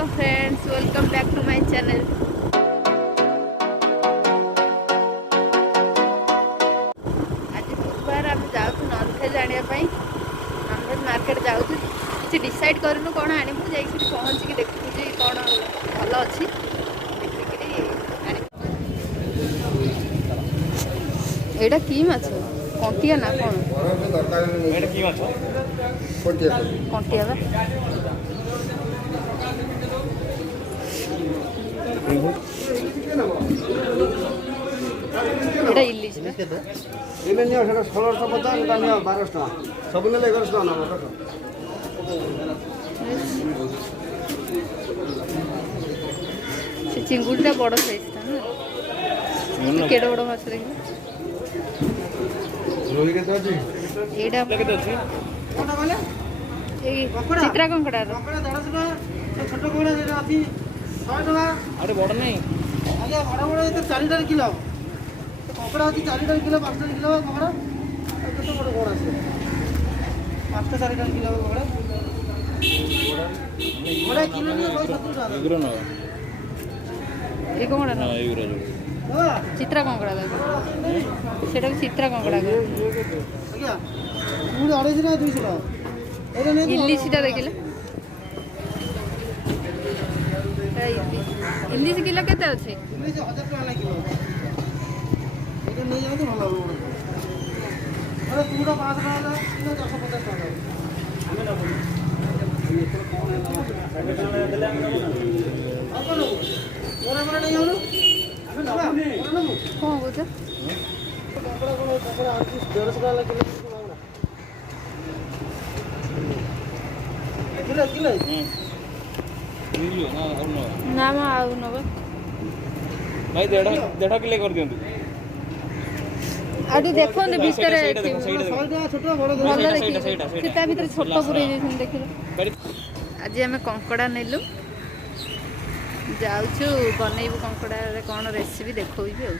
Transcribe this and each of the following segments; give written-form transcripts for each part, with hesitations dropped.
Hello friends, welcome back to my channel. आज बुधवार आम जाऊँ ननभेज आने ननभेज मार्केट जाऊँ किसी डिसाइड करूँ कौन आणबू जा पहुँचिक देखुची कौन भल अच्छी एटा की माछ कंटिया ना कौन कंटिया बा এটা ইলিশ না এনে নিয়ে সেটা 1650 এটা নিয়ে 1200 টাকা সব মিলে 1100 টাকা নাও টাকা সে চিংড়িটা বড় সাইজ তা না কেডে বড় মাছ দেখি রোহি কেতে আছে এইটা কেতে আছে কোনটা বলে এই চিত্রা কঙ্কড়া কঙ্কড়া 150 টাকা ছোট কঙ্কড়া যেটা আছে 100 টাকা আরে বড় নাই আগে বড় বড় তো 40 টাকা কিলো কঙ্কড়া আছে 40 টাকা কিলো 5 টাকা কিলো কঙ্কড়া কত বড় বড় আছে 5 টাকা 4 টাকা কিলো কঙ্কড়া বড় কিলো নিয়ে 70 টাকা এগুলো না এই কঙ্কড়া না এগুলো চিত্রা কঙ্কড়া দাও সেটা চিত্রা কঙ্কড়া আজ্ঞা পুরো 250 টাকা 200 টাকা এটা নেই ইলিশটা দেখিলে ইলিশ কিলো কেতে আছে ইলিশ 1000 টাকা না কিলো এটা নিয়ে যাবে তো ভালো হবে আরে পুরো 5 টাকা না 250 টাকা আমি না বলি আপনো ওরা মানে নাই হলো আমি না কম বুঝো কপড়া কোন কপড়া আর 150 টাকা কিলো কিলো কিলো ନା ମ ଆଉ ନେବା ଭାଇ ଦେଢ଼ କିଲୋ କରିଦିଅନ୍ତୁ ଆଉ ଟିକେ ଦେଖନ୍ତୁ ଭିତରେ ଭଲ ସେଇଟା ଦେଖିବେ ସେଇଟା ସେ ତା ଭିତରେ ଛୋଟ ପୁରେଇ ଦେଇଛନ୍ତି ଦେଖିଲେ ଆଜି ଆମେ କଙ୍କଡ଼ା ନେଲୁ ଯାଉଛୁ ବନେଇବୁ କଙ୍କଡ଼ାରେ କ'ଣ ରେସିପି ଦେଖାଉଛୁ ଆଉ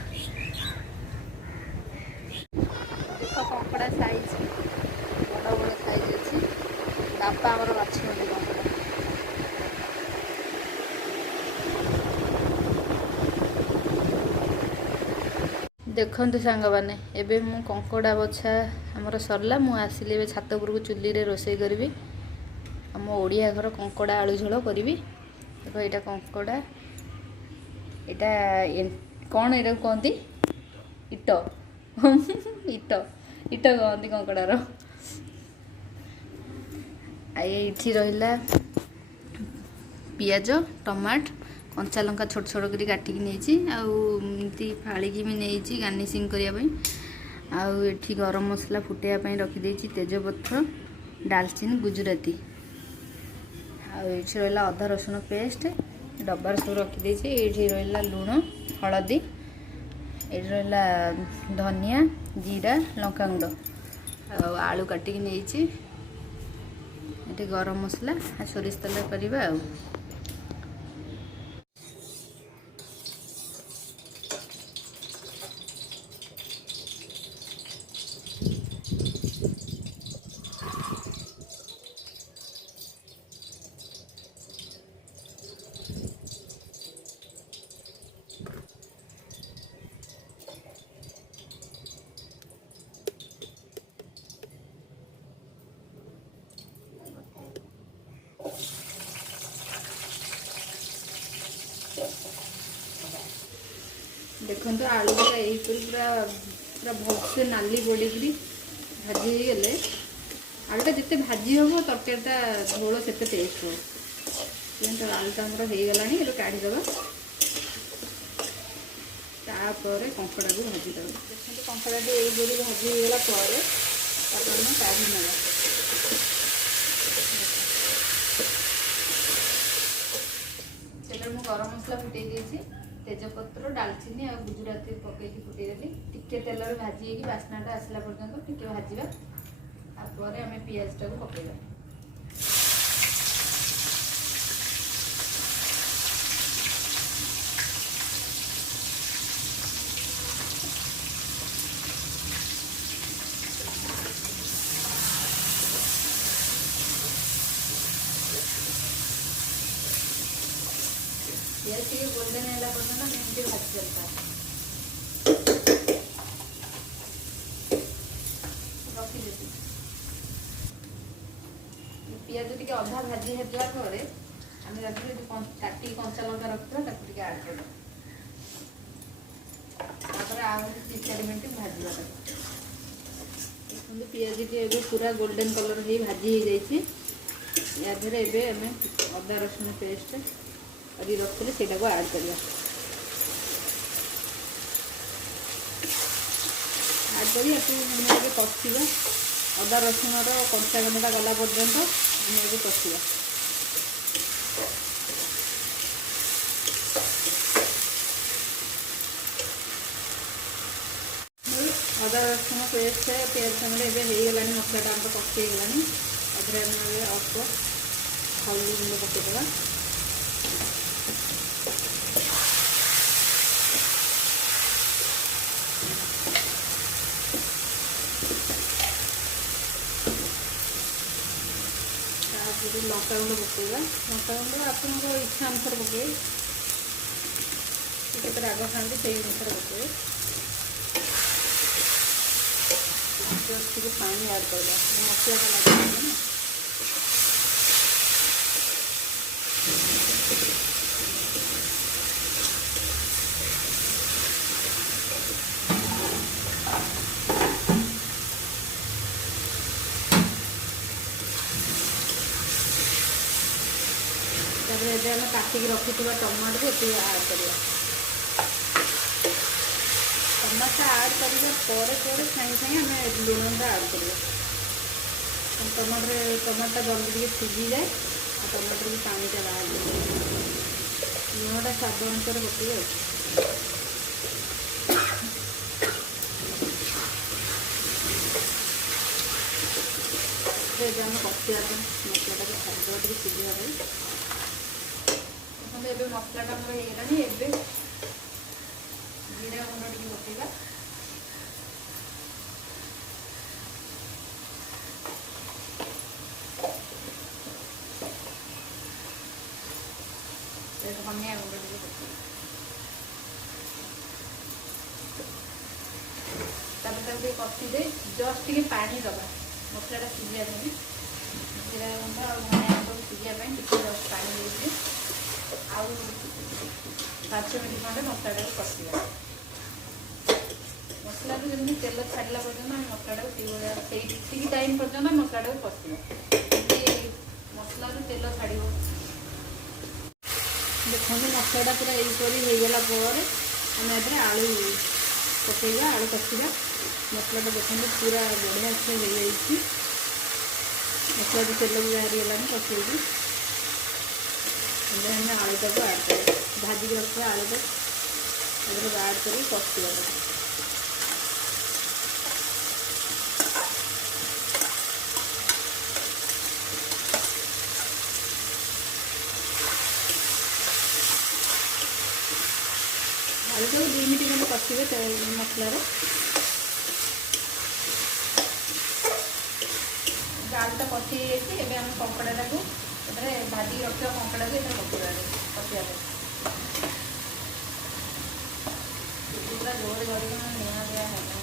ଦେଖ କଙ୍କଡ଼ା ସାଇଜ୍ ବଡ଼ ବଡ଼ ସାଇଜ୍ ଅଛି ବାପା ଆମର ବାଛୁଛନ୍ତି କଙ୍କଡ଼ା ଦେଖନ୍ତୁ ସାଙ୍ଗମାନେ ଏବେ ମୁଁ କଙ୍କଡ଼ା ବଛା ଆମର ସରିଲା ମୁଁ ଆସିଲି ଏବେ ଛାତ ଉପରକୁ ଚୁଲିରେ ରୋଷେଇ କରିବି ଆମ ଓଡ଼ିଆ ଘର କଙ୍କଡ଼ା ଆଳୁ ଝୋଳ କରିବି ଦେଖ ଏଇଟା କଙ୍କଡ଼ା ଏଇଟା କ'ଣ ଏଇଟାକୁ କହନ୍ତି ଇଟ ଇଟ ଇଟ କହନ୍ତି କଙ୍କଡ଼ାର ଏଇଠି ରହିଲା ପିଆଜ ଟମାଟୋ କଞ୍ଚା ଲଙ୍କା ଛୋଟ ଛୋଟ କରି କାଟିକି ନେଇଛି ଆଉ ଏମିତି ଫାଳିକି ବି ନେଇଛି ଗାର୍ନିସିଂ କରିବା ପାଇଁ ଆଉ ଏଠି ଗରମ ମସଲା ଫୁଟାଇବା ପାଇଁ ରଖିଦେଇଛି ତେଜପତ୍ର ଡାଲଚିନି ଗୁଜୁରାତି ଆଉ ଏଇଠି ରହିଲା ଅଦା ରସୁଣ ପେଷ୍ଟ ଡବାରେ ସବୁ ରଖିଦେଇଛି ଏଇଠି ରହିଲା ଲୁଣ ହଳଦୀ ଏଇଠି ରହିଲା ଧନିଆ ଜିରା ଲଙ୍କାଗୁଣ୍ଡ ଆଉ ଆଳୁ କାଟିକି ନେଇଛି ଏଠି ଗରମ ମସଲା ଆଉ ସୋରିଷ ତେଲ କରିବା ଆଉ देखो आलू पूरा यहीपर पूरा पूरा भलसे नाली पड़ी भाजी गले आलूटा जिते भाजी हम तरकारीटा झोल से टेस्ट हो आलूटा हमारा हो गला काढ़ीदे तापर कंकड़ा को भाजीदे देखते कंकड़ा यही भाजी होगा काढ़ी ना तेल गरम मसला फुटे तेजपत्र डालचिनी और गुजराती पकईकी फुटेदेली टिके तेल भाजी बास्नाटा आसला पर्यंत टिके भाजवा तापर आम पियाजटा को पकईवा ପିଆଜ ଟିକେ ଗୋଲ୍ଡେନ୍ ହେଲା ପର୍ଯ୍ୟନ୍ତ ଏମିତି ଭାଜି ଦରକାର। ରଖିଦେବି। ପିଆଜ ଟିକେ ଅଧା ଭାଜି ହେଲା ପରେ ଆମେ ରଖିଲେ କାଟିକି କଞ୍ଚା ଲଙ୍କା ରଖିଥିବା ତାକୁ ଟିକେ ଆଡ଼୍ କରିବା। ତାପରେ ଆଉ 3-4 ମିନିଟ୍ ଭାଜିବା ତାକୁ। ଦେଖନ୍ତୁ ପିଆଜଟି ଏବେ ପୁରା ଗୋଲ୍ଡେନ୍ କଲର୍ ହେଇ ଭାଜି ହେଇଯାଇଛି। ୟା ଦେହରେ ଏବେ ଆମେ ଅଦା ରସୁଣ ପେଷ୍ଟ କରି ରଖିଥିଲେ ସେଇଟାକୁ ଆଡ଼୍ କରିବା। ଆଡ଼୍ କରି ଆକୁ ଆମେ ଏବେ କଷିବା। ଅଦା ରସୁଣର କଞ୍ଚା ଗନ୍ଧଟା ଗଲା ପର୍ଯ୍ୟନ୍ତ ଆମେ ଏବେ କଷିବା। ଅଦା ରସୁଣ ପେଷ୍ଟ ପିଆଜ ସାଙ୍ଗରେ ଏବେ ହେଇଗଲାଣି। ମସଲାଟା ଆମର କଷି ହେଇଗଲାଣି। ତାପରେ ଆମେ ଏବେ ଅଳ୍ପ ହଳଦୀ ଗୁଣ୍ଡ ପକାଇଦେବା। ତାପରେ ଲଙ୍କାଗୁଣ୍ଡ ପକାଇବା। ଲଙ୍କାଗୁଣ୍ଡ ଆପଣଙ୍କ ଇଚ୍ଛା ଅନୁସାରେ ପକାଇବେ। କେତେ ରାଗ ଖାଆନ୍ତି ସେଇ ଅନୁସାରେ ପକାଇବେ। ଟିକେ ପାଣି ଆଡ଼୍ କରିବା। ମସଲାଟା ଲାଗିବ ନା। ତାପରେ ଏବେ ଆମେ କାଟିକି ରଖିଥିବା ଟମାଟୋକୁ ଏତିକି ଆଡ଼୍ କରିବା। ଟମାଟୋ ଆଡ଼୍ କରିବା ପରେ ସାଙ୍ଗେ ସାଙ୍ଗେ ଆମେ ଲୁଣଟା ଆଡ଼୍ କରିବା। ଟମାଟୋଟା ଜଲ୍ଦି ଟିକେ ସିଝିଯାଏ ଆଉ ଟମାଟୋରୁ ବି ପାଣିଟା ବାହାରିଯାଏ। ଲୁଣଟା ସ୍ୱାଦ ଅନୁସାରେ ପକାଇବେ। ଏବେ ଆମେ କଷିବା ପାଇଁ ମସଲାଟାକୁ ଛାଡ଼ିଦେବା ଟିକେ ସିଝିବା ପାଇଁ। ଦେଖନ୍ତୁ ଏବେ ମସଲାଟା ଆମର ହେଇଗଲାଣି। ଏବେ ଜିରା ଗୁଣ୍ଡ ଟିକେ ପକାଇବା। ଧନିଆ ଗୁଣ୍ଡ ଟିକେ ପକାଇବା। ତାପରେ ତାକୁ ଟିକେ କଷି ଦେଇ ଜଷ୍ଟ ଟିକେ ପାଣି ଦେବା ମସଲାଟା ସିଝିବା ପାଇଁ। ଜିରା ଗୁଣ୍ଡ ଆଉ ଧନିଆ ଗୁଣ୍ଡ ସିଝିବା ପାଇଁ ଟିକେ ଜଷ୍ଟ ପାଣି ଦେଇକି ଆଉ 5 ମିନିଟ୍ ଖଣ୍ଡେ ମସଲାଟାକୁ କଷିବା। ମସଲାରୁ ଯେମିତି ତେଲ ଛାଡ଼ିଲା ପର୍ଯ୍ୟନ୍ତ ଆମେ ମସଲାଟାକୁ ସେତିକି ଟାଇମ୍ ପର୍ଯ୍ୟନ୍ତ ମସଲାଟାକୁ କଷିବା। ଯେମିତି ମସଲାରୁ ତେଲ ଛାଡ଼ିବ। ଦେଖନ୍ତୁ ମସଲାଟା ପୁରା ଏଇପରି ହେଇଗଲା ପରେ ଆମେ ଏଥିରେ ଆଳୁ ପକାଇବା। ଆଳୁ କଷିବା। ମସଲାଟା ଦେଖନ୍ତୁ ପୁରା ବଢ଼ିଆ ସେ ହେଇଯାଇଛି। ମସଲାରୁ ତେଲ ବି ବାହାରିଗଲାଣି କଷେଇକି। ଏବେ ଆମେ ଆଳୁଟାକୁ ଆଡ଼୍ କରିବା। ଭାଜିକି ରଖିବା ଆଳୁଟା ଏଥିରେ ଆଡ଼୍ କରି କଷିବା। ଆଳୁଟାକୁ 2 ମିନିଟ୍ ଖଣ୍ଡେ କଷିବେ ମସଲାରେ। ଆଳୁଟା କଷି ହେଇଯାଇଛି। ଏବେ ଆମେ କଙ୍କଡ଼ାଟାକୁ ଏଥିରେ ଭାଜିକି ରଖିବା। କଙ୍କଡ଼ାକୁ ଏଥିରେ ପକାଇବା କଷିବା ପାଇଁ। ପୁରା ଜୋରରେ ଧରିକି ନିଆଁ ଦିଆ ହେଲାଣି।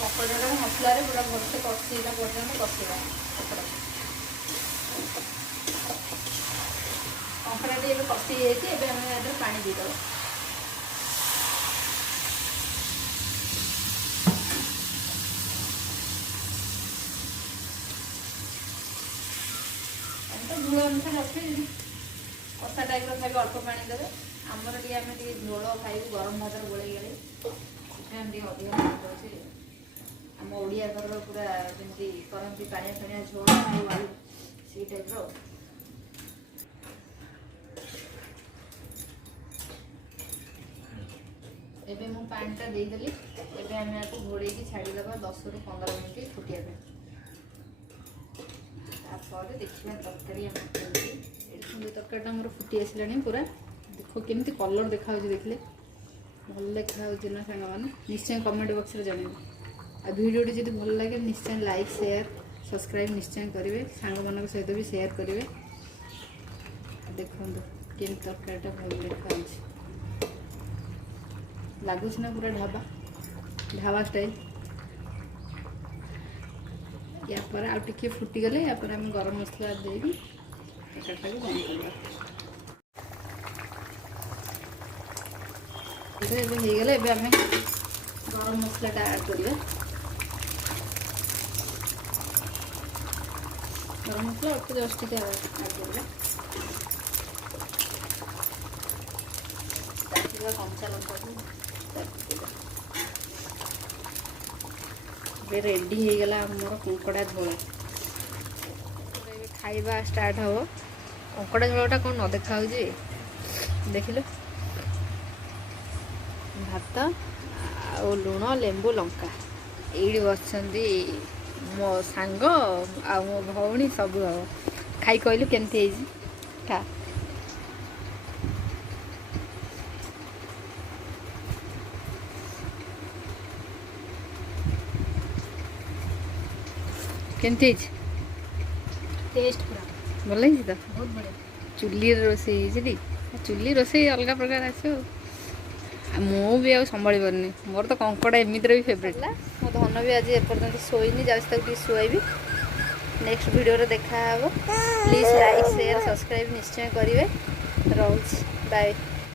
କଙ୍କଡ଼ାଟାକୁ ମସଲାରେ ପୁରା ଭଲସେ କଷିଲା ପର୍ଯ୍ୟନ୍ତ କଷିବା। କଙ୍କଡ଼ାଟି ଏବେ କଷି ହେଇଯାଇଛି। ଏବେ ଆମେ ଏଥିରେ ପାଣି ଦେଇଦେବା। ତ ଝୋଳ ଅନୁସାରେ ରଖିବେ। ଯଦି କଷା ଟାଇପ୍ର ଖାଇବେ ଅଳ୍ପ ପାଣି ଦେବେ। ଆମର ଟିକେ ଆମେ ଟିକେ ଝୋଳ ଖାଇବୁ ଗରମ ଭାତରେ ଗୋଳେଇଗଲେ। ସେଥିପାଇଁ ଆମେ ଟିକେ ଅଧିକ ପାଣି ଦେଉଛି। ଆମ ଓଡ଼ିଆ ଘରର ପୁରା ଯେମିତି କରନ୍ତି ପାଣିଆ ଝୋଳ ଆଉ ଆଳୁ ସେଇ ଟାଇପ୍ର। ଏବେ ମୁଁ ପାଣିଟା ଦେଇଦେଲି। ଏବେ ଆମେ ଆକୁ ଘୋଡ଼େଇକି ଛାଡ଼ିଦେବା 10 ରୁ 15 ମିନିଟ୍ ଫୁଟିବା ପାଇଁ। ତାପରେ ଦେଖିବା ତରକାରୀ ଆମର କେମିତି। ଏଠି ତରକାରୀଟା ଆମର ଫୁଟି ଆସିଲାଣି ପୁରା। ଦେଖ କେମିତି କଲର୍ ଦେଖାହେଉଛି, ଦେଖିଲେ ଭଲ ଦେଖାହେଉଛି ନା ସାଙ୍ଗମାନେ? ନିଶ୍ଚୟ କମେଣ୍ଟ ବକ୍ସରେ ଜଣାଇବେ। ଆଉ ଭିଡ଼ିଓଟି ଯଦି ଭଲ ଲାଗେ ନିଶ୍ଚୟ ଲାଇକ୍ ସେୟାର ସବସ୍କ୍ରାଇବ୍ ନିଶ୍ଚୟ କରିବେ। ସାଙ୍ଗମାନଙ୍କ ସହିତ ବି ସେୟାର କରିବେ। ଦେଖନ୍ତୁ କେମିତି ତରକାରୀଟା ଭଲ ଦେଖାହେଉଛି, ଲାଗୁଛି ନା ପୁରା ଢାବା ଷ୍ଟାଇଲ୍। ୟା ପରେ ଆଉ ଟିକେ ଫୁଟିଗଲେ ୟା ପରେ ଆମେ ଗରମ ମସଲା ଦେଇକି ତରକାରୀଟାକୁ ବନ୍ଦ କରିବା। ଏବେ ହେଇଗଲେ ଏବେ ଆମେ ଗରମ ମସଲାଟା ଆଡ଼୍ କରିବା। ଗରମ ମସଲା ଅଳ୍ପ ଜଷ୍ଟ ଟିକେ ଆଡ଼୍ କରିବା। କାଟିବା କଞ୍ଚା ଲଙ୍କାକୁ କାଟିଦେବା। ଏବେ ରେଡ଼ି ହେଇଗଲା ଆମର କଙ୍କଡ଼ା ଝୋଳ। ଏବେ ଖାଇବା ଷ୍ଟାର୍ଟ ହେବ। କଙ୍କଡ଼ା ଝୋଳଟା କ'ଣ ନ ଦେଖାହେଉଛି, ଦେଖିଲେ? ଭାତ ଆଉ ଲୁଣ ଲେମ୍ବୁ ଲଙ୍କା। ଏଇଠି ବସିଛନ୍ତି ମୋ ସାଙ୍ଗ ଆଉ ମୋ ଭଉଣୀ, ସବୁ ହବ। ଖାଇ କହିଲୁ କେମିତି ହେଇଛି? ଖା। କେମିତି ହେଇଛି? ଟେଷ୍ଟ ପୁରା ଭଲ ହେଇଛି ତ? ବହୁତ ବଢ଼ିଆ। ଚୁଲିରେ ରୋଷେଇ ହେଇଛି ଟି? ଚୁଲି ରୋଷେଇ ଅଲଗା ପ୍ରକାର ଆସିବ। ଆଉ ମୁଁ ବି ଆଉ ସମ୍ଭାଳି ପାରୁନି, ମୋର ତ କଙ୍କଡ଼ା ଏମିତିରେ ବି ଫେଭରେଟ୍। ମୋ ଧନ ବି ଆଜି ଏପର୍ଯ୍ୟନ୍ତ ଶୋଇନି, ଯାଉଛି ତାକୁ ଟିକେ ଶୁଆଇବି। ନେକ୍ସଟ ଭିଡ଼ିଓରେ ଦେଖା ହେବ। ପ୍ଲିଜ୍ ଲାଇକ୍ ସେୟାର ସବସ୍କ୍ରାଇବ୍ ନିଶ୍ଚୟ କରିବେ। ରହୁଛି, ବାଏ।